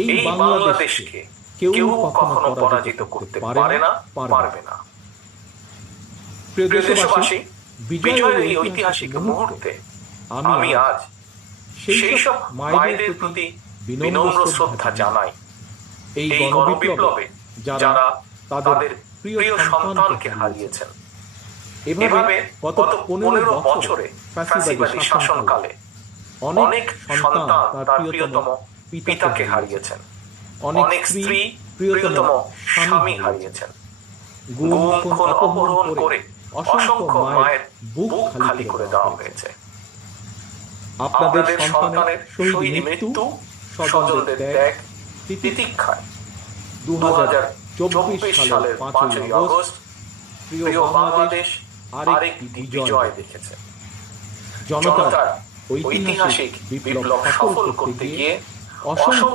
এই বাংলাদেশকে কেউ কখনো পরাজিত করতে পারে না, পারবে না। প্রিয় দেশবাসী, বিজয়ের এই ঐতিহাসিক মুহূর্তে আমি আজ সেই সব মায়েদের প্রতি বিনম্র শ্রদ্ধা জানাই, এই গণবিপ্লবে যারা তাদের প্রিয় সন্তানকে হারিয়েছেন। এভাবে গত 15 বছরে ফ্যাসিবাদী শাসনকালে অনেক সন্তান তার প্রিয়তম পিতাকে হারিয়েছেন, অনেক স্ত্রী প্রিয়তম স্বামী হারিয়েছেন, গুম খুন অপহরণ করে অসংখ্য মায়ের বুক খালি করে দেওয়া হয়েছে। আপনাদের সন্তানের শহীদ মৃত্যু, স্বজনদের ত্যাগ, তিতিক্ষায় 2024 সালের 5ই আগস্ট প্রিয় বাংলাদেশ আরেকটি বিজয় দেখেছে। জনতার ঐতিহাসিক বিপ্লব সফল করতে গিয়ে অসংখ্য